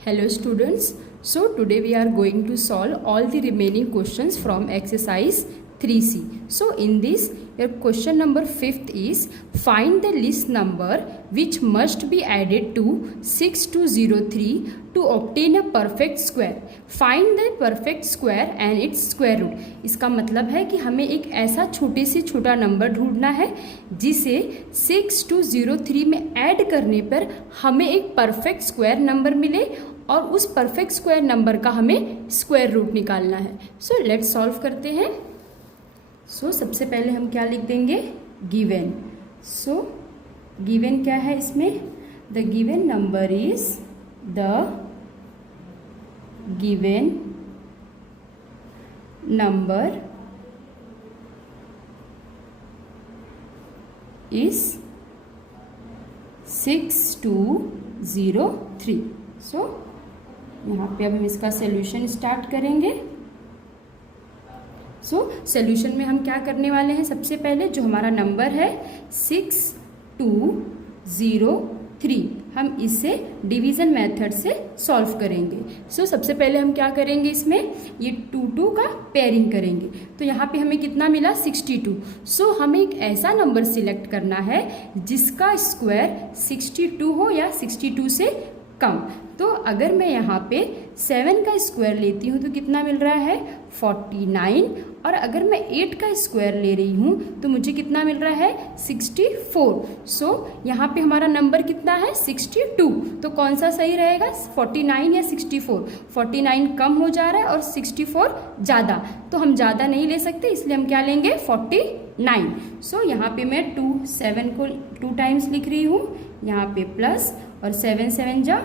Hello students, so today we are going to solve all the remaining questions from exercise 3C. So in this, your question number 5th is find the list number which must be added to 6203 to obtain a perfect square. Find the perfect square and its square root. इसका मतलब है कि हमें एक ऐसा छोटे से छोटा नंबर ढूंढना है जिसे 6203 में ऐड करने पर हमें एक परफेक्ट स्क्वायर नंबर मिले और उस परफेक्ट स्क्वायर नंबर का हमें स्क्वायर रूट निकालना है. सो लेट्स सॉल्व करते हैं. सो सबसे पहले हम क्या लिख देंगे, गिवन. सो गिवन क्या है इसमें, the given number is the given number is 6203. सो यहाँ पे अब हम इसका सोल्यूशन स्टार्ट करेंगे. सो सोल्यूशन में हम क्या करने वाले हैं, सबसे पहले जो हमारा नंबर है 6203 हम इसे डिवीज़न मेथड से सॉल्व करेंगे. सो सबसे पहले हम क्या करेंगे, इसमें ये 2 का पेयरिंग करेंगे. तो यहाँ पे हमें कितना मिला, 62. सो हमें एक ऐसा नंबर सिलेक्ट करना है जिसका स्क्वायर 62 हो या 62 से कम. तो अगर मैं यहाँ पे 7 का स्क्वायर लेती हूँ तो कितना मिल रहा है, 49. और अगर मैं 8 का स्क्वायर ले रही हूँ तो मुझे कितना मिल रहा है, 64. सो यहाँ पे हमारा नंबर कितना है, 62. तो कौन सा सही रहेगा, 49 या 64. 49 कम हो जा रहा है और 64 ज़्यादा, तो हम ज़्यादा नहीं ले सकते, इसलिए हम क्या लेंगे, 49. सो यहाँ पे मैं 7 को 2 टाइम्स लिख रही हूँ, यहाँ पे प्लस और 7 7 जा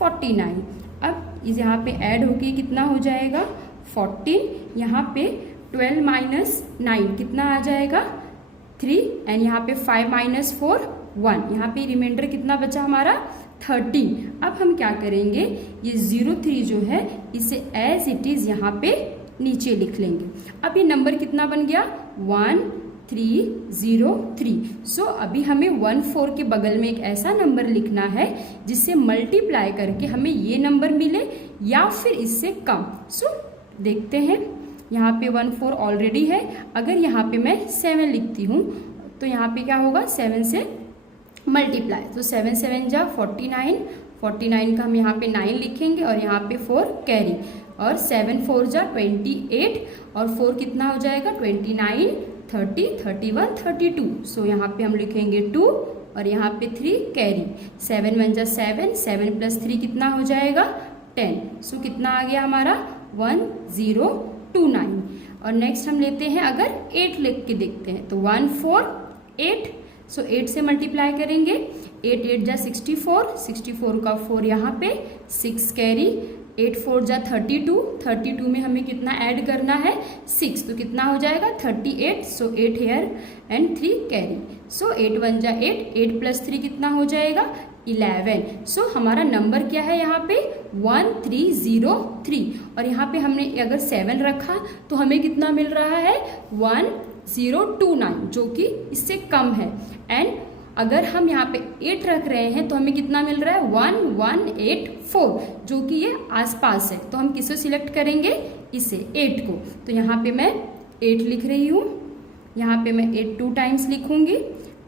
49. अब इस यहाँ पे ऐड होके कितना हो जाएगा, 14. यहाँ पे 12 माइनस 9 कितना आ जाएगा, 3. एंड यहाँ पे 5 माइनस 4 1. यहाँ पे रिमाइंडर कितना बचा हमारा, 13. अब हम क्या करेंगे, ये 03 जो है इसे एज इट इज़ यहाँ पे नीचे लिख लेंगे. अब ये नंबर कितना बन गया, 1303. सो अभी हमें 14 के बगल में एक ऐसा नंबर लिखना है जिससे मल्टीप्लाई करके हमें ये नंबर मिले या फिर इससे कम. सो देखते हैं, यहाँ पे 14 ऑलरेडी है. अगर यहाँ पे मैं 7 लिखती हूँ तो यहाँ पे क्या होगा, 7 से मल्टीप्लाई, तो 7 7 जा 49. 49 का हम यहाँ पे 9 लिखेंगे और यहाँ पे 4 कैरी, और 7 4 जा 28 और 4 कितना हो जाएगा, 29 30 31 32. सो यहाँ पे हम लिखेंगे 2 और यहाँ पे 3 कैरी. 7 1 जा 7, 7 प्लस 3 कितना हो जाएगा, 10. सो कितना आ गया हमारा, 1029. और नेक्स्ट हम लेते हैं, अगर 8 लिख के देखते हैं तो 148. सो 8 से मल्टीप्लाई करेंगे, 8 8 जा 64, 64 का 4 यहाँ पे 6 कैरी, 8 4 जा 32, 32 में हमें कितना ऐड करना है, 6. तो कितना हो जाएगा, 38. सो 8 हेयर एंड 3 कैरी. सो 8 1 जा 8, 8 प्लस 3 कितना हो जाएगा, 11. सो हमारा नंबर क्या है यहाँ पे, 1303. और यहाँ पे हमने अगर 7 रखा तो हमें कितना मिल रहा है, 1029, जो कि इससे कम है. एंड अगर हम यहाँ पे 8 रख रहे हैं तो हमें कितना मिल रहा है, 1184, जो कि ये आसपास है. तो हम किसे सिलेक्ट करेंगे, इसे, 8 को. तो यहाँ पे मैं 8 लिख रही हूँ, यहाँ पे मैं 8 2 टाइम्स लिखूँगी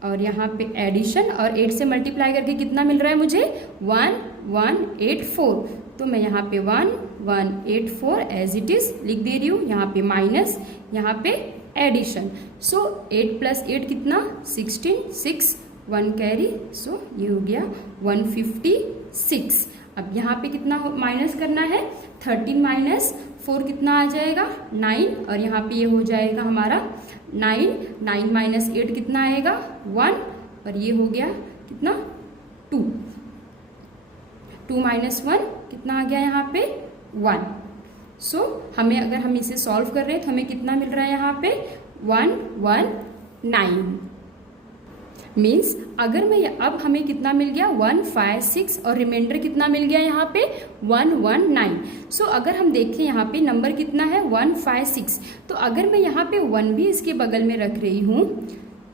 और यहाँ पे एडिशन और 8 से मल्टीप्लाई करके कितना मिल रहा है मुझे, 1184. तो मैं यहाँ पे 1184 एज इट इज़ लिख दे रही हूँ. यहाँ पे माइनस, यहाँ पे एडिशन. सो 8 प्लस 8 कितना, 16, 6 1 कैरी. सो ये हो गया 156. अब यहाँ पे कितना माइनस करना है, 13 माइनस 4 कितना आ जाएगा, 9. और यहाँ पे ये हो जाएगा हमारा 9. 9 माइनस 8 कितना आएगा, 1. और ये हो गया कितना, 2. 2 माइनस 1 कितना आ गया यहाँ पे, 1. सो हमें अगर हम इसे सॉल्व कर रहे हैं तो हमें कितना मिल रहा है यहाँ पे, 119. मीन्स अगर मैं अब हमें कितना मिल गया, 156 और रिमाइंडर कितना मिल गया यहाँ पे, 119. सो अगर हम देखें यहाँ पे नंबर कितना है, 156. तो अगर मैं यहाँ पे 1 भी इसके बगल में रख रही हूँ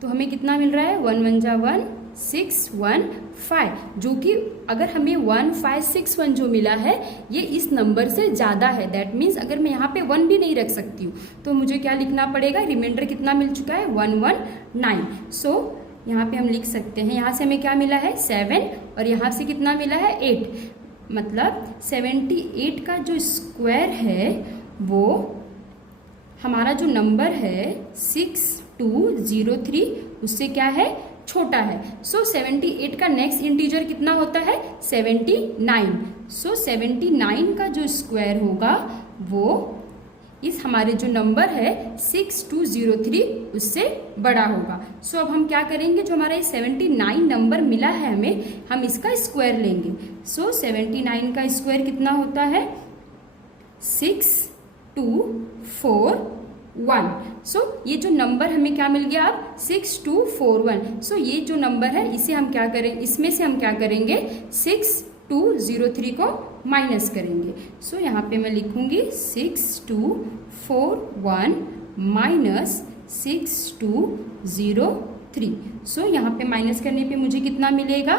तो हमें कितना मिल रहा है, 1 1 जा 1, 15 जो कि अगर हमें 1561 जो मिला है ये इस नंबर से ज़्यादा है। दैट मीन्स अगर मैं यहाँ पे 1 भी नहीं रख सकती हूँ तो मुझे क्या लिखना पड़ेगा, रिमाइंडर कितना मिल चुका है 119। सो यहाँ पे हम लिख सकते हैं, यहाँ से हमें क्या मिला है 7 और यहाँ से कितना मिला है 8, मतलब 78 का जो स्क्वायर है वो हमारा जो नंबर है 6203 उससे क्या है, छोटा है। सो 78 का नेक्स्ट इंटीजर कितना होता है 79। सो 79 का जो स्क्वायर होगा वो इस हमारे जो नंबर है 6203 उससे बड़ा होगा। सो अब हम क्या करेंगे, जो हमारा ये 79 नंबर मिला है हमें, हम इसका स्क्वायर लेंगे। सो 79 का स्क्वायर कितना होता है 6241। सो ये जो नंबर हमें क्या मिल गया अब 6241। सो ये जो नंबर है इसे हम क्या करेंगे, इसमें से हम क्या करेंगे 6203 को माइनस करेंगे। सो यहाँ पे मैं लिखूंगी 6241 माइनस 6203। सो यहाँ पे माइनस करने पे मुझे कितना मिलेगा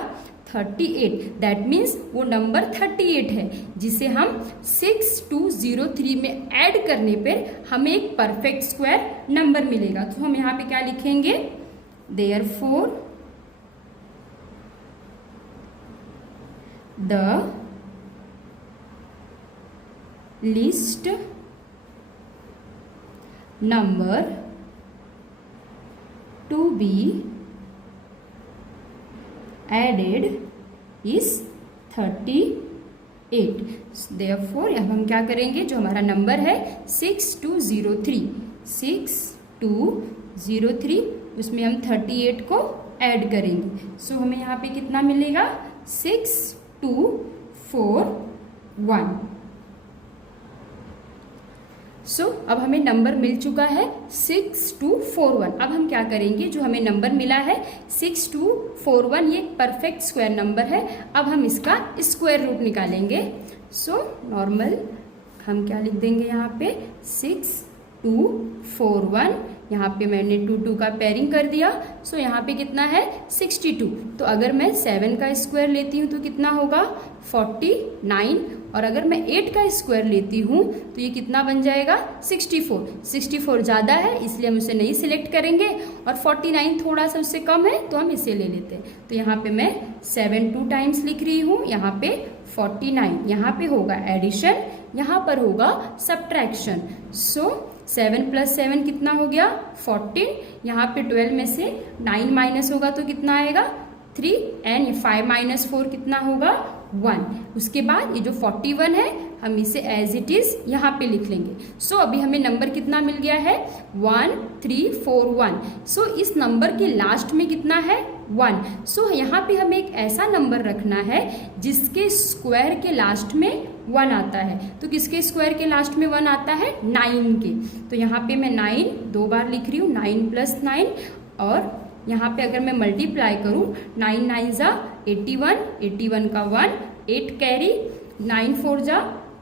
38। दैट मीन्स वो नंबर 38 है जिसे हम 6203 में ऐड करने पर हमें एक परफेक्ट स्क्वायर नंबर मिलेगा। तो हम यहाँ पे क्या लिखेंगे, therefore the least number to be added is 38। Therefore अब हम क्या करेंगे, जो हमारा नंबर है 6203 उसमें हम 38 को ऐड करेंगे। सो हमें यहाँ पे कितना मिलेगा 6241। सो अब हमें नंबर मिल चुका है 6241। अब हम क्या करेंगे, जो हमें नंबर मिला है 6241 ये परफेक्ट स्क्वायर नंबर है। अब हम इसका स्क्वायर रूट निकालेंगे। सो नॉर्मल हम क्या लिख देंगे यहाँ पे 6241, यहाँ पे मैंने 2 का पेयरिंग कर दिया। सो यहाँ पे कितना है 62। तो अगर मैं 7 का स्क्वायर लेती हूँ तो कितना होगा 49, और अगर मैं 8 का स्क्वायर लेती हूँ तो ये कितना बन जाएगा 64 ज़्यादा है इसलिए हम उसे नहीं सिलेक्ट करेंगे, और 49 थोड़ा सा उससे कम है तो हम इसे ले लेते हैं। तो यहाँ पे मैं 7 2 टाइम्स लिख रही हूँ, यहाँ पे 49, यहाँ पे होगा एडिशन, यहाँ पर होगा सब्ट्रैक्शन। सो 7 + 7 कितना हो गया 14, यहाँ पे 12 में से 9 माइनस होगा तो कितना आएगा 3, एंड 5 - 4 कितना होगा 1। उसके बाद ये जो 41 है हम इसे एज इट इज यहाँ पे लिख लेंगे। सो अभी हमें नंबर कितना मिल गया है 1341। सो इस नंबर के लास्ट में कितना है 1। सो यहाँ पे हमें एक ऐसा नंबर रखना है जिसके स्क्वायर के लास्ट में 1 आता है। तो किसके स्क्वायर के लास्ट में 1 आता है 9 के। तो यहाँ पे मैं 9 2 बार लिख रही हूँ, 9 + 9, और यहाँ पे अगर मैं मल्टीप्लाई करूँ 9 9 = 81, 81 का 1, 8 कैरी, 9 4 =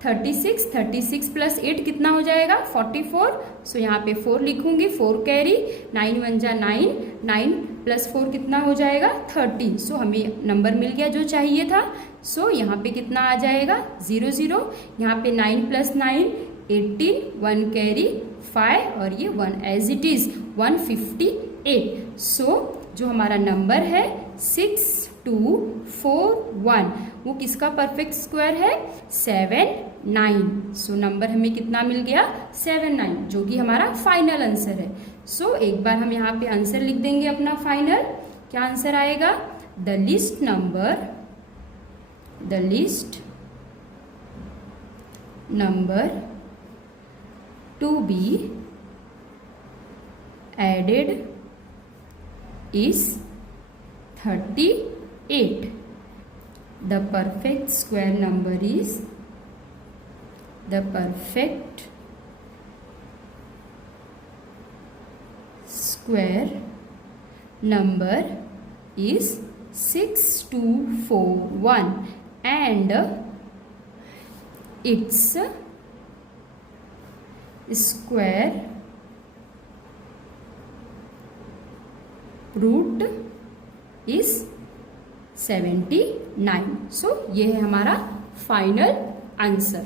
36, 36 + 8 कितना हो जाएगा 44। सो यहाँ पे 4 लिखूंगी, 4 कैरी, 9 1 = 9, 9 + 4 कितना हो जाएगा 13। सो हमें नंबर मिल गया जो चाहिए था। सो यहाँ पे कितना आ जाएगा 0 0, यहाँ पे 9 + 9 18, 1 कैरी 5, और ये 1 एज इट इज 158। सो जो हमारा नंबर है 6241 वो किसका परफेक्ट स्क्वायर है 79। सो नंबर हमें कितना मिल गया 79, जो कि हमारा फाइनल आंसर है। सो एक बार हम यहाँ पे आंसर लिख देंगे अपना फाइनल। क्या आंसर आएगा, the least number to be added is 38. The perfect square number is is 6241 and its square root is 79. सो ये है हमारा फाइनल आंसर.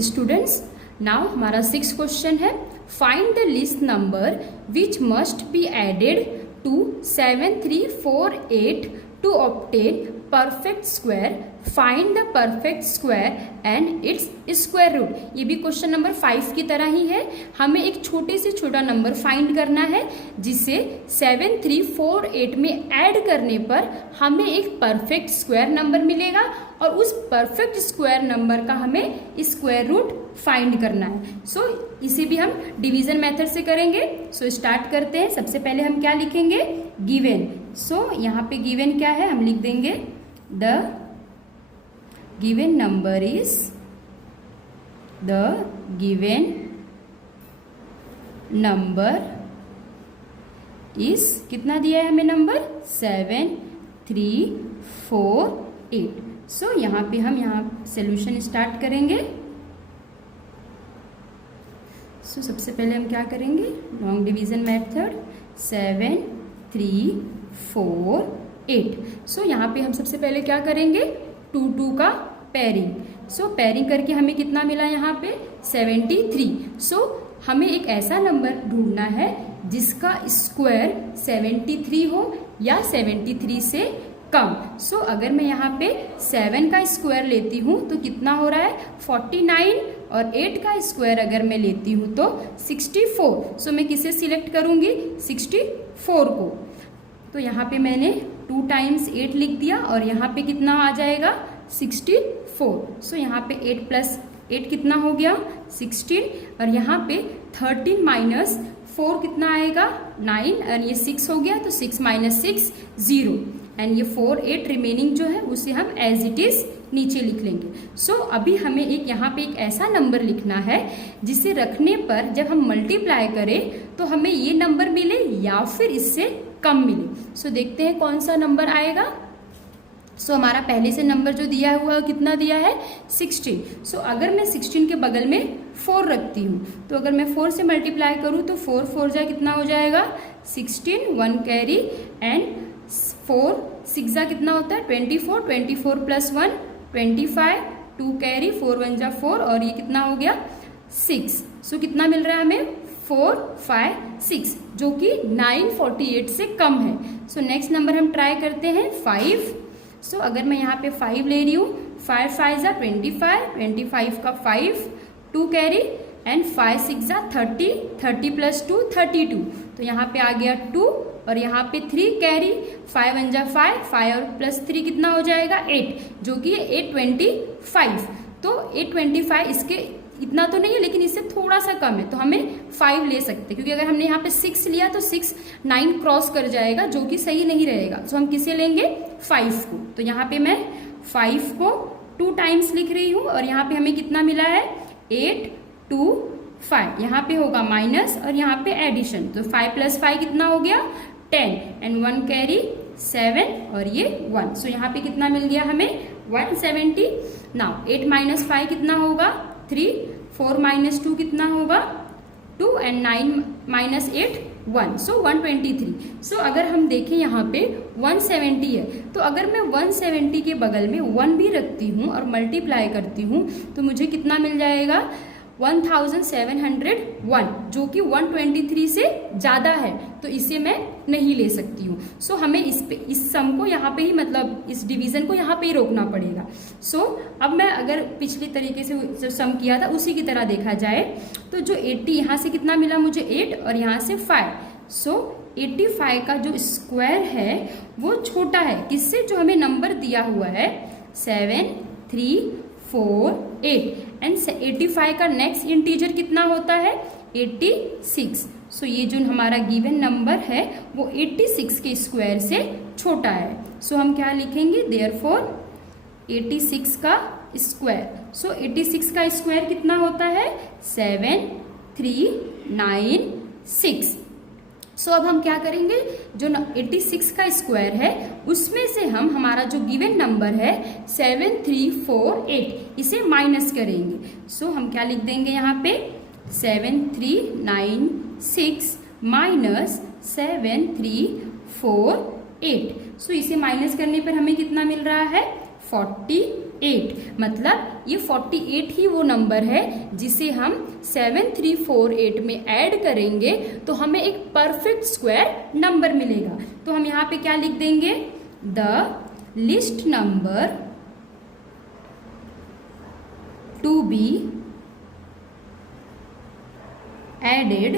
स्टूडेंट्स, नाउ हमारा 6th क्वेश्चन है, find the least number which must be added to 7348 to obtain perfect square. Find the perfect square and its square root. ये भी question number 5 की तरह ही है. हमें एक छोटे से छोटा नंबर फाइंड करना है जिसे 7348 में ऐड करने पर हमें एक परफेक्ट स्क्वायर नंबर मिलेगा और उस परफेक्ट स्क्वायर नंबर का हमें स्क्वायर रूट फाइंड करना है. सो इसे भी हम डिवीजन मेथड से करेंगे. सो स्टार्ट करते हैं. सबसे पहले हम क्या लिखेंगे, गिवन. सो यहाँ पे गिवन क्या है, हम लिख देंगे the given number is, the given number is, कितना दिया है हमें नंबर, 7348. सो यहाँ पे हम यहाँ सोल्यूशन स्टार्ट करेंगे. सो सबसे पहले हम क्या करेंगे, लॉन्ग डिवीजन मेथड, 7348. सो यहाँ पे हम सबसे पहले क्या करेंगे, 2 का पेयरिंग. सो पेयरिंग करके हमें कितना मिला यहाँ पे, 73. सो हमें एक ऐसा नंबर ढूंढना है जिसका स्क्वायर 73 हो या 73 से कम. सो अगर मैं यहाँ पे 7 का स्क्वायर लेती हूँ तो कितना हो रहा है, 49. और 8 का स्क्वायर अगर मैं लेती हूँ तो 64. सो मैं किसे सिलेक्ट करूँगी, 64 को. तो यहाँ पे मैंने 2 टाइम्स 8 लिख दिया और यहाँ पे कितना आ जाएगा, 64. सो यहाँ पे 8 प्लस 8 कितना हो गया, 16. और यहाँ पे 13 माइनस 4 कितना आएगा, 9. और ये 6 हो गया तो 6 माइनस 6 0. एंड ये 4 8 रिमेनिंग जो है उसे हम एज इट इज नीचे लिख लेंगे. सो अभी हमें एक यहाँ पे एक ऐसा नंबर लिखना है जिसे रखने पर जब हम मल्टीप्लाई करें तो हमें ये नंबर मिले या फिर इससे कम मिले. सो देखते हैं कौन सा नंबर आएगा. सो हमारा पहले से नंबर जो दिया हुआ कितना दिया है, 16. सो अगर मैं 16 के बगल में 4 रखती हूँ तो अगर मैं 4 से मल्टीप्लाई करूँ तो 4 4 जा कितना हो जाएगा, 16. 1 कैरी एंड 4 6 जा कितना होता है, 24. 24 प्लस 1 25. 2 कैरी, 4 1 जा 4 और ये कितना हो गया, 6. सो कितना मिल रहा है हमें, 4 5 6 जो कि 948 से कम है. सो नेक्स्ट नंबर हम ट्राई करते हैं 5. सो अगर मैं यहाँ पे 5 ले रही हूँ, 5 5 जा 25. 25 का 5, 2 कैरी एंड 5 6 जा 30. 30 प्लस 2 32. तो यहाँ पे आ गया 2 और यहाँ पे 3 कैरी, 5 1 जा 5, 5 और प्लस 3 कितना हो जाएगा, 8 जो कि 825. तो 825 इसके इतना तो नहीं है लेकिन इससे थोड़ा सा कम है तो हमें 5 ले सकते हैं, क्योंकि अगर हमने यहाँ पे 6 लिया तो 6 9 क्रॉस कर जाएगा जो कि सही नहीं रहेगा. सो हम किसे लेंगे, 5 को. तो यहाँ पे मैं 5 को 2 टाइम्स लिख रही हूँ और यहाँ पे हमें कितना मिला है, 8 2 5. यहाँ पे होगा माइनस और यहाँ पे एडिशन. तो 5 प्लस 5 कितना हो गया, 10. एंड 1 कैरी 7 और ये 1. सो यहाँ पे कितना मिल गया हमें, 170. नाउ 8 माइनस 5 कितना होगा, 3. 4 माइनस 2 कितना होगा, 2. And 9 minus 8 1. सो 123. सो अगर हम देखें यहाँ पे 170 है तो अगर मैं 170 के बगल में 1 भी रखती हूँ और मल्टीप्लाई करती हूँ तो मुझे कितना मिल जाएगा, 1701 जो कि 123 से ज़्यादा है. तो इसे मैं नहीं ले सकती हूँ. सो हमें इस सम को यहाँ पे ही, मतलब इस डिवीज़न को यहाँ पे ही रोकना पड़ेगा. सो अब मैं अगर पिछले तरीके से जो सम किया था उसी की तरह देखा जाए तो जो 80 यहाँ से कितना मिला मुझे, 8 और यहाँ से 5. सो 85 का जो स्क्वायर है वो छोटा है किससे, जो हमें नंबर दिया हुआ है 7348. एंड 85 का नेक्स्ट इंटीजर कितना होता है, 86. सो ये जो हमारा गिवन नंबर है वो 86 के स्क्वायर से छोटा है. सो हम क्या लिखेंगे, देयरफॉर 86 का स्क्वायर. सो 86 का स्क्वायर कितना होता है, 7396. सो अब हम क्या करेंगे, जो 86 का स्क्वायर है उसमें से हम हमारा जो गिवन नंबर है 7348 इसे माइनस करेंगे. सो हम क्या लिख देंगे यहाँ पे, 7396 माइनस 7348। सो इसे माइनस करने पर हमें कितना मिल रहा है 48। मतलब ये 48 ही वो नंबर है जिसे हम 7348 में ऐड करेंगे तो हमें एक परफेक्ट स्क्वायर नंबर मिलेगा। तो हम यहाँ पे क्या लिख देंगे, the least number to be added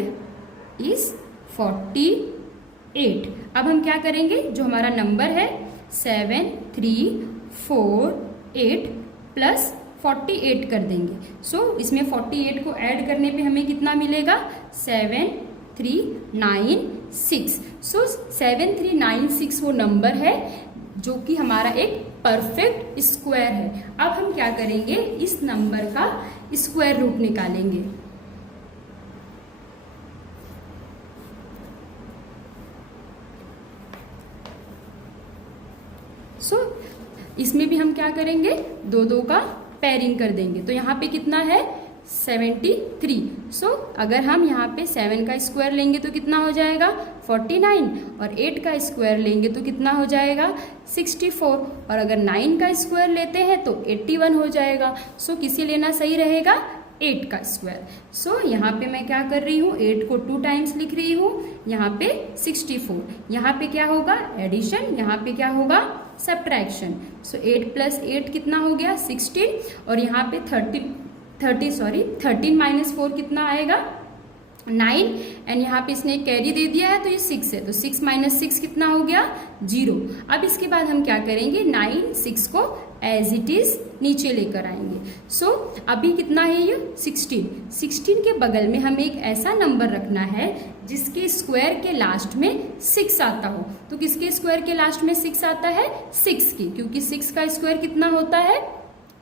is 48। अब हम क्या करेंगे, जो हमारा नंबर है 7348 प्लस 48 कर देंगे। सो इसमें 48 को ऐड करने पे हमें कितना मिलेगा 7396। सो 7396 वो नंबर है जो कि हमारा एक परफेक्ट स्क्वायर है। अब हम क्या करेंगे, इस नंबर का स्क्वायर रूट निकालेंगे। सो इसमें भी हम क्या करेंगे, दो दो का पेयरिंग कर देंगे। तो यहाँ पे कितना है 73। सो अगर हम यहाँ पे 7 का स्क्वायर लेंगे तो कितना हो जाएगा 49, और 8 का स्क्वायर लेंगे तो कितना हो जाएगा 64, और अगर 9 का स्क्वायर लेते हैं तो 81 हो जाएगा। सो किसे लेना सही रहेगा 8 का स्क्वायर। सो यहाँ पे मैं क्या कर रही हूँ, 8 को 2 टाइम्स लिख रही हूँ, यहाँ पे 64। यहाँ पे क्या होगा एडिशन, यहाँ पे क्या होगा सब्ट्रैक्शन। सो 8 प्लस 8 कितना हो गया 16, और यहाँ पे 13 माइनस 4 कितना आएगा 9, एंड यहाँ पे इसने कैरी दे दिया है तो ये 6 है, तो 6 माइनस 6 कितना हो गया 0। अब इसके बाद हम क्या करेंगे 9 6 को एज इट इज नीचे लेकर आएंगे। सो अभी कितना है ये 16 के बगल में हमें एक ऐसा नंबर रखना है जिसके स्क्वायर के लास्ट में 6 आता हो। तो किसके स्क्वायर के लास्ट में 6 आता है 6 की, क्योंकि 6 का स्क्वायर कितना होता है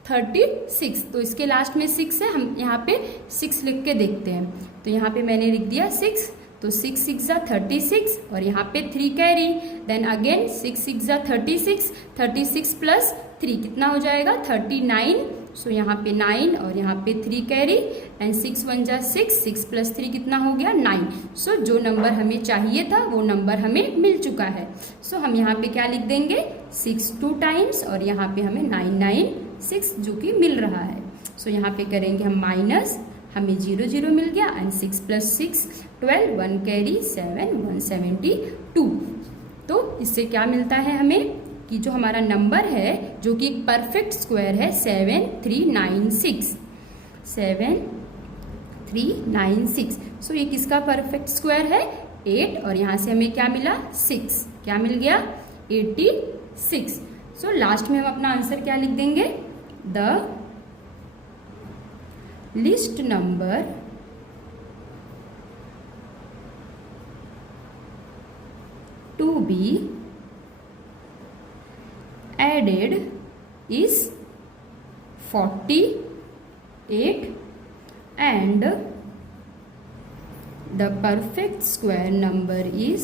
36। तो इसके लास्ट में 6 है, हम यहाँ पे 6 लिख के देखते हैं। तो यहाँ पे मैंने लिख दिया 6, तो 6 6 जा 36, और यहाँ पे 3 कैरी, देन अगेन 6 6 जा 36 प्लस 3 कितना हो जाएगा 39। सो यहाँ पे 9 और यहाँ पे 3 कैरी, एंड 6 1 जा 6 प्लस 3 कितना हो गया 9। सो जो नंबर हमें चाहिए था वो नंबर हमें मिल चुका है। सो हम यहाँ पे क्या लिख देंगे 6 2 टाइम्स, और यहाँ पे हमें 996 जो कि मिल रहा है। सो यहाँ पे करेंगे हम माइनस, हमें 0 0 मिल गया, एंड 6 प्लस 6 12, 1 कैरी 7 172। तो इससे क्या मिलता है हमें कि जो हमारा नंबर है जो कि एक परफेक्ट स्क्वायर है 7396। सो ये किसका परफेक्ट स्क्वायर है 8, और यहाँ से हमें क्या मिला 6, क्या मिल गया 86। सो लास्ट में हम अपना आंसर क्या लिख देंगे, the least number to be added is 48, and the perfect square number is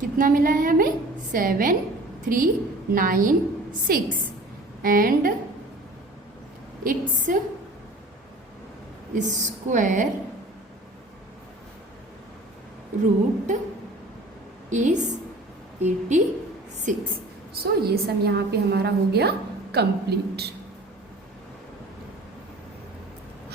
कितना मिला है हमें 7396, and its square root is 86। So ये सब यहाँ पे हमारा हो गया कंप्लीट।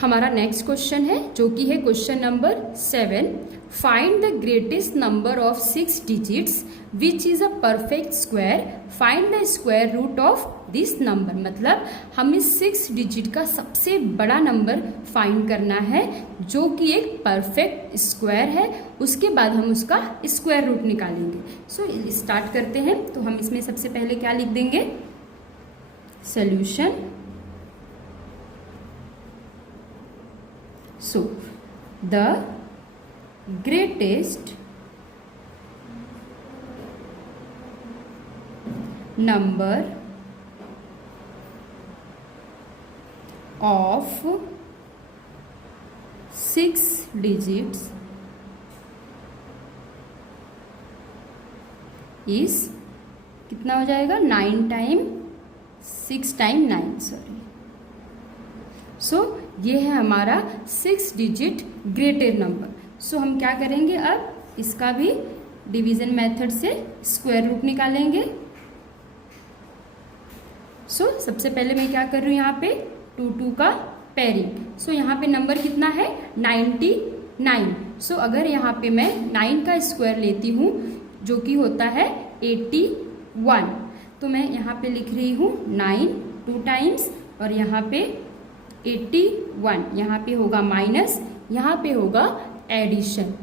हमारा नेक्स्ट क्वेश्चन है जो कि है question number 7। Find the greatest number of 6 digits which is a perfect square, find the square root of this number. मतलब हमें 6 डिजिट का सबसे बड़ा नंबर फाइंड करना है जो कि एक परफेक्ट स्क्वायर है, उसके बाद हम उसका स्क्वायर रूट निकालेंगे। सो स्टार्ट करते हैं। तो हम इसमें सबसे पहले क्या लिख देंगे, solution. So the greatest number of 6 digits is कितना हो जाएगा 9 टाइम 6 टाइम 9 सॉरी। सो ये है हमारा 6 डिजिट ग्रेटेड नंबर। सो हम क्या करेंगे, अब इसका भी डिवीजन मेथड से स्क्वायर रूट निकालेंगे। सो सबसे पहले मैं क्या कर रही हूँ, यहाँ पे 2 का पेयरिंग। सो यहाँ पे नंबर कितना है 99। सो अगर यहाँ पे मैं 9 का स्क्वायर लेती हूँ जो कि होता है 81, तो मैं यहाँ पे लिख रही हूँ 9 2 टाइम्स और यहाँ पे 81, यहाँ पे होगा माइनस, यहाँ पे होगा एडिशन।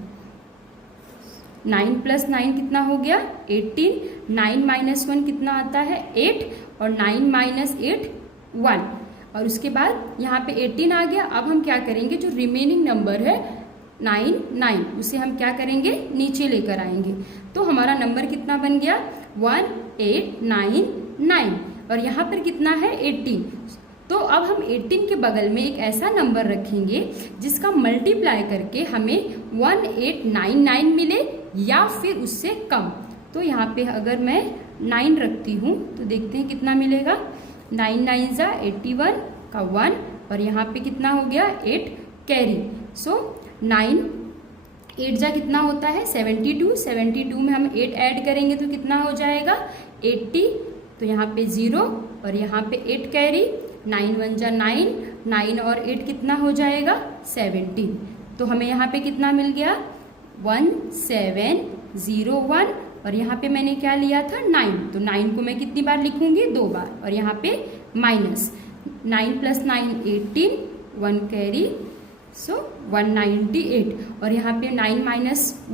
9 + 9 कितना हो गया 18, 9 - 1 कितना आता है 8 और 9 - 8 1, और उसके बाद यहाँ पे 18 आ गया। अब हम क्या करेंगे, जो रिमेनिंग नंबर है 9 उसे हम क्या करेंगे नीचे लेकर आएंगे। तो हमारा नंबर कितना बन गया 1899 और यहाँ पर कितना है 18। तो अब हम 18 के बगल में एक ऐसा नंबर रखेंगे जिसका मल्टीप्लाई करके हमें 1899 मिले या फिर उससे कम। तो यहाँ पे अगर मैं 9 रखती हूँ तो देखते हैं कितना मिलेगा। 9 × 9 = 81 का 1 और यहाँ पे कितना हो गया 8 कैरी। सो 9 8 जा कितना होता है 72, 72 में हम 8 ऐड करेंगे तो कितना हो जाएगा 80। तो यहाँ पे 0 और यहाँ पे 8 कैरी, 9 × 1 = 9, 9 और 8 कितना हो जाएगा 17। तो हमें यहाँ पे कितना मिल गया 1701 और यहाँ पे मैंने क्या लिया था 9, तो 9 को मैं कितनी बार लिखूंगी 2 बार और यहाँ पे माइनस 9 + 9 18, 1 कैरी, सो 198 और यहाँ पे 9 -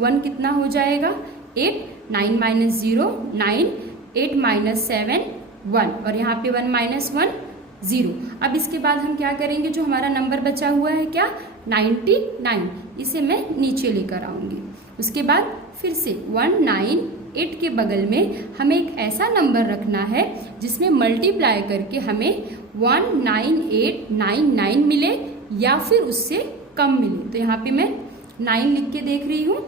1 कितना हो जाएगा 8, 9 - 0 9, 8 - 7 1 और यहाँ पे 1 - 1 0। अब इसके बाद हम क्या करेंगे, जो हमारा नंबर बचा हुआ है क्या 99, इसे मैं नीचे लेकर आऊँगी। उसके बाद फिर से 198 के बगल में हमें एक ऐसा नंबर रखना है जिसमें मल्टीप्लाई करके हमें 19899 मिले या फिर उससे कम मिले। तो यहाँ पे मैं 9 लिख के देख रही हूँ।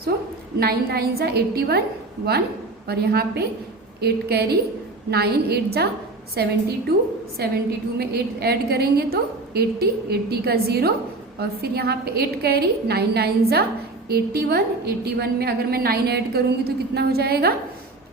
सो 9 × 9 = 81 1 और यहाँ पे 8 कैरी, 9 × 8 = 72, 72 में 8 ऐड करेंगे तो 80, 80 का 0 और फिर यहाँ पे 8 कैरी, 9 × 9 = 81, 81 में अगर मैं 9 ऐड करूँगी तो कितना हो जाएगा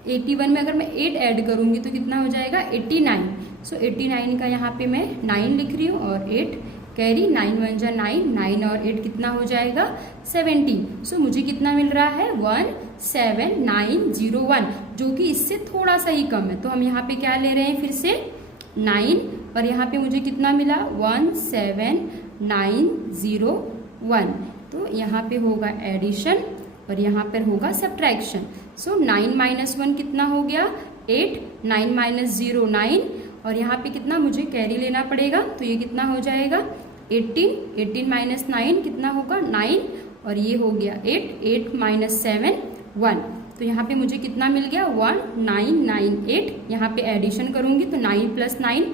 81 में अगर मैं 8 ऐड करूँगी तो कितना हो जाएगा 89। सो 89 का यहाँ पे मैं 9 लिख रही हूँ और 8 कैरी, 9 × 1 = 9, 9 और 8 कितना हो जाएगा 17। सो मुझे कितना मिल रहा है 17901 जो कि इससे थोड़ा सा ही कम है। तो हम यहाँ पे क्या ले रहे हैं फिर से 9 और यहाँ पे मुझे कितना मिला 17901। तो यहाँ पे होगा एडिशन और यहाँ पर होगा सब्ट्रैक्शन। सो 9 - 1 कितना हो गया 8, 9 - 0 9 और यहाँ पे कितना मुझे कैरी लेना पड़ेगा तो ये कितना हो जाएगा 18, 18 - 9 कितना होगा 9 और ये हो गया 8, 8 - 7 1। तो यहाँ पे मुझे कितना मिल गया 1998। यहाँ पे एडिशन करूँगी तो 9 + 9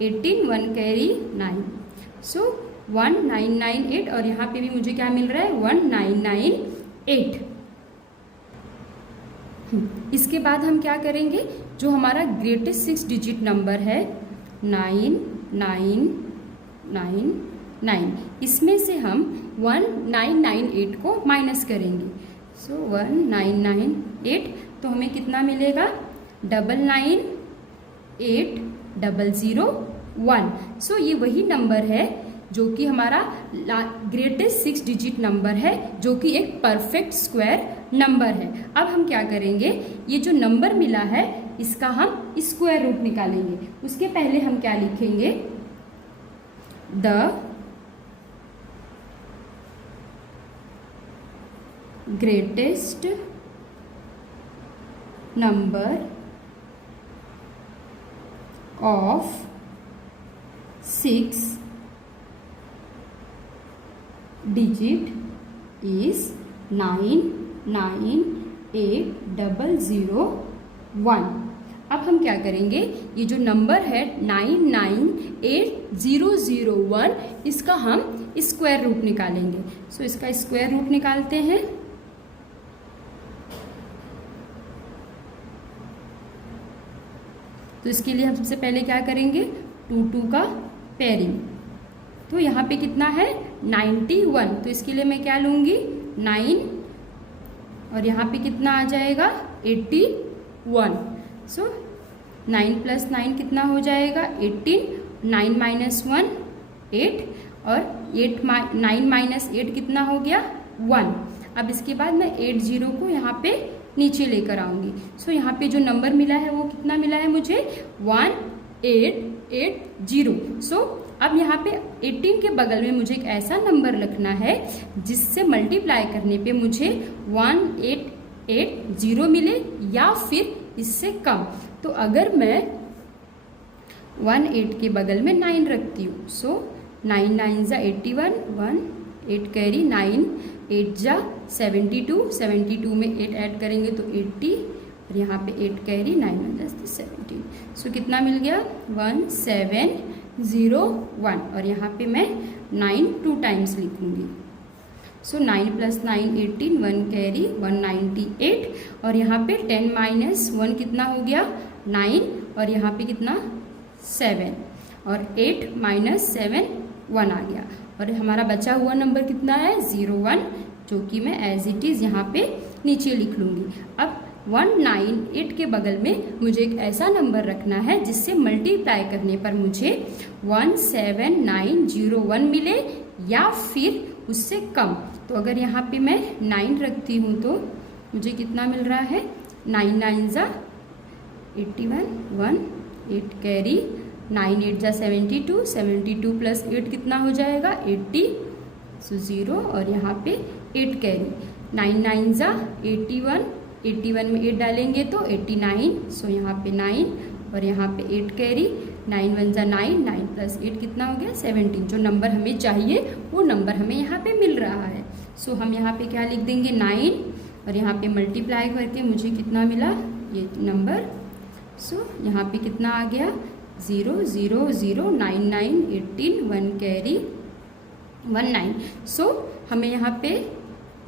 18, 1 कैरी 9, सो 1998 और यहाँ पे भी मुझे क्या मिल रहा है 1998। इसके बाद हम क्या करेंगे, जो हमारा ग्रेटेस्ट 6 डिजिट नंबर है 9999, इसमें से हम 1998 को माइनस करेंगे। सो 1998 तो हमें कितना मिलेगा 998001। सो ये वही नंबर है जो कि हमारा ग्रेटेस्ट 6 डिजिट नंबर है, जो कि एक परफेक्ट स्क्वायर नंबर है। अब हम क्या करेंगे, ये जो नंबर मिला है इसका हम स्क्वायर रूट निकालेंगे। उसके पहले हम क्या लिखेंगे, the greatest number of 6 digit is 998001। अब हम क्या करेंगे, ये जो नंबर है 998001 इसका हम स्क्वायर रूट निकालेंगे। सो इसका स्क्वायर रूट निकालते हैं। तो इसके लिए हम सबसे पहले क्या करेंगे, 2 2 का पेयरिंग। तो यहाँ पे कितना है 91, तो इसके लिए मैं क्या लूँगी 9, और यहाँ पे कितना आ जाएगा 81। सो 9 + 9 कितना हो जाएगा 18, 9 - 1 8, और 9 - 8 कितना हो गया 1। अब इसके बाद मैं 80 को यहाँ पे नीचे लेकर आऊँगी। सो यहाँ पे जो नंबर मिला है वो कितना मिला है मुझे 1880। सो अब यहाँ पे 18 के बगल में मुझे एक ऐसा नंबर लिखना है जिससे मल्टीप्लाई करने पे मुझे 1880 मिले या फिर इससे कम। तो अगर मैं 18 के बगल में 9 रखती हूँ, सो 9 9 × 81, 1 8 कैरी 9 8 × 72, 72 में 8 ऐड करेंगे तो 80, और यहाँ पे 8 कैरी 9 1 = 17। सो कितना मिल गया 1701, और यहाँ पे मैं 9 2 टाइम्स लिखूँगी। सो 9 + 9 18, 1 कैरी 198, और यहाँ पे 10 - 1 कितना हो गया 9, और यहाँ पे कितना 7, और 8 - 7 1 आ गया, और हमारा बचा हुआ नंबर कितना है 01, जो कि मैं एज इट इज़ यहाँ पे नीचे लिख लूँगी। अब 198 के बगल में मुझे एक ऐसा नंबर रखना है जिससे मल्टीप्लाई करने पर मुझे 17901 मिले या फिर उससे कम। तो अगर यहाँ पे मैं 9 रखती हूँ तो मुझे कितना मिल रहा है 9 9 × 81, 1 8 कैरी 9 8 × 72, 72 + 8 कितना हो जाएगा 80, सो 0, और यहाँ पे 8 कैरी 9 9 × 81, 81 में 8 डालेंगे तो 89, सो यहाँ पे 9, और यहाँ पे 8 कैरी 9 1 × 9, 9 + 8 कितना हो गया 17। जो नंबर हमें चाहिए वो नंबर हमें यहाँ पे मिल रहा है। सो हम यहाँ पे क्या लिख देंगे 9, और यहाँ पे मल्टीप्लाई करके मुझे कितना मिला ये नंबर। सो यहाँ पे कितना आ गया 0 0 0 9 9 18, 1 कैरी 19। सो हमें यहाँ पे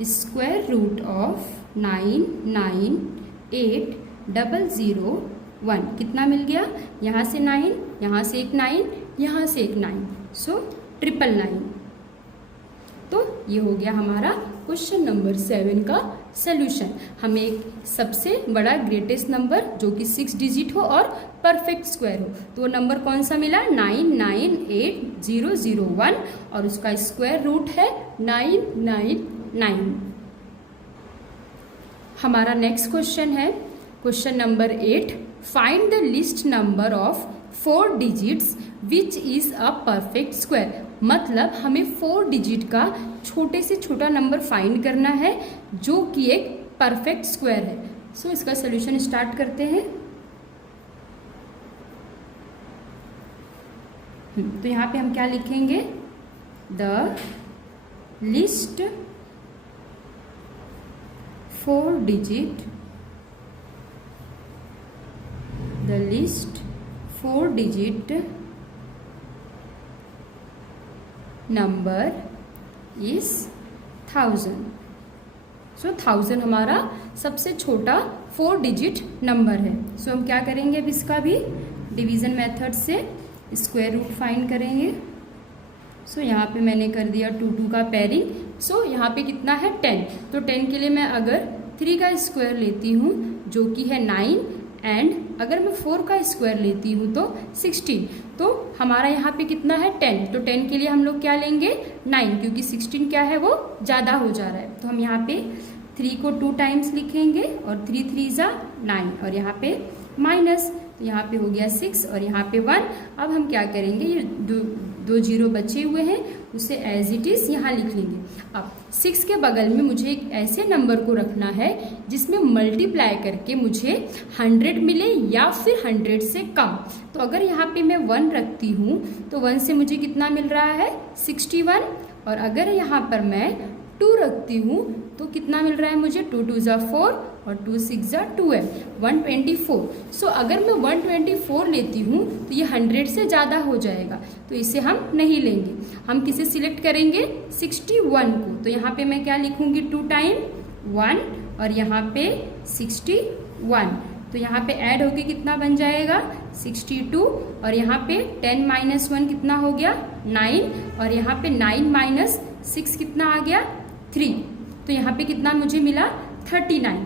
स्क्वायर रूट ऑफ 9980001 कितना मिल गया, यहाँ से 9, यहाँ से एक 9, यहाँ से एक 9, सो 999। तो ये हो गया हमारा क्वेश्चन नंबर 7 का सॉल्यूशन। हमें एक सबसे बड़ा ग्रेटेस्ट नंबर जो कि 6 डिजिट हो और परफेक्ट स्क्वायर हो, तो वो नंबर कौन सा मिला 998001, और उसका स्क्वायर रूट है 999। हमारा नेक्स्ट क्वेश्चन है question number 8, find the least number of 4 digits which is a perfect square. मतलब हमें 4 डिजिट का छोटे से छोटा नंबर फाइंड करना है जो कि एक परफेक्ट स्क्वायर है। सो इसका सोल्यूशन स्टार्ट करते हैं। तो यहाँ पे हम क्या लिखेंगे, the list 4 digit, the list 4 digit number is 1000। सो 1000 हमारा सबसे छोटा 4 डिजिट नंबर है। सो हम क्या करेंगे, अब इसका भी डिवीज़न मेथड से स्क्वायर रूट फाइंड करेंगे। सो यहाँ पे मैंने कर दिया 2 2 का पेयरिंग। सो यहाँ पे कितना है 10, तो 10 के लिए मैं अगर 3 का स्क्वायर लेती हूँ जो कि है 9, एंड अगर मैं 4 का स्क्वायर लेती हूँ तो 16, तो हमारा यहाँ पे कितना है 10, तो 10 के लिए हम लोग क्या लेंगे 9, क्योंकि 16 क्या है वो ज़्यादा हो जा रहा है। तो हम यहाँ पे 3 को 2 टाइम्स लिखेंगे और 3 3 × 9, और यहाँ पे माइनस, तो यहाँ पे हो गया 6 और यहाँ पे 1। अब हम क्या करेंगे, ये दो जीरो बचे हुए हैं उसे एज इट इज़ यहाँ लिख लेंगे। अब 6 के बगल में मुझे एक ऐसे नंबर को रखना है जिसमें मल्टीप्लाई करके मुझे 100 मिले या फिर 100 से कम। तो अगर यहाँ पे मैं 1 रखती हूँ तो 1 से मुझे कितना मिल रहा है 61, और अगर यहाँ पर मैं 2 रखती हूँ तो कितना मिल रहा है मुझे 2 2 × 4 और 2 6 × 12, 124। सो अगर मैं 124 लेती हूँ तो ये 100 से ज़्यादा हो जाएगा, तो इसे हम नहीं लेंगे। हम किसे सिलेक्ट करेंगे 61 को। तो यहाँ पे मैं क्या लिखूँगी 2 टाइम 1 और यहाँ पे 61। तो यहाँ पे ऐड होके कितना बन जाएगा 62 और यहाँ पे 10 माइनस 1 कितना हो गया 9 और यहाँ पे 9 माइनस 6 कितना आ गया 3। तो यहाँ पे कितना मुझे मिला 39।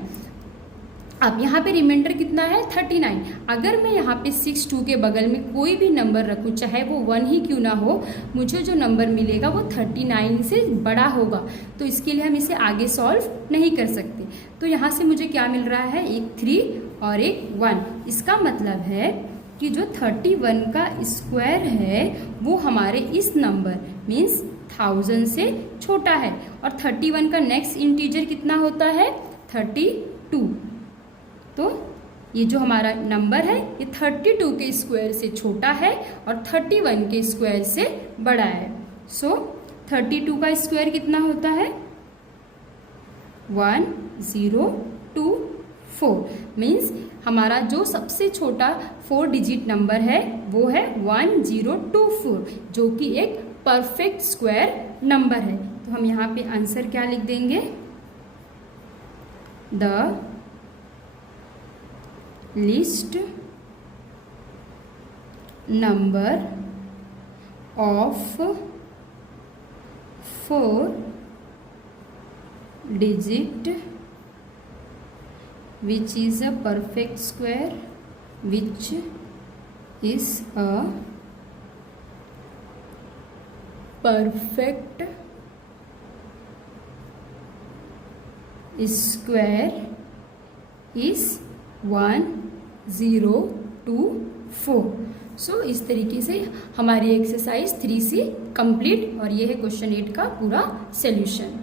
अब यहाँ पे रिमाइंडर कितना है 39। अगर मैं यहाँ पे 62 के बगल में कोई भी नंबर रखूँ चाहे वो 1 ही क्यों ना हो, मुझे जो नंबर मिलेगा वो 39 से बड़ा होगा। तो इसके लिए हम इसे आगे सॉल्व नहीं कर सकते। तो यहाँ से मुझे क्या मिल रहा है, एक 3 और एक 1। इसका मतलब है कि जो 31 का स्क्वायर है वो हमारे इस नंबर मीन्स 1000 से छोटा है। और 31 का नेक्स्ट इंटीजर कितना होता है 32। तो ये जो हमारा नंबर है ये 32 के स्क्वायर से छोटा है और 31 के स्क्वायर से बड़ा है। सो 32 का स्क्वायर कितना होता है 1024 मीन्स हमारा जो सबसे छोटा 4 डिजिट नंबर है वो है 1024 जो कि एक परफेक्ट स्क्वायर नंबर है। तो हम यहाँ पे आंसर क्या लिख देंगे, the least number of 4 digit which is a perfect square which is a perfect square is 1024। सो इस तरीके से हमारी एक्सरसाइज 3C कंप्लीट और ये है क्वेश्चन 8 का पूरा सॉल्यूशन।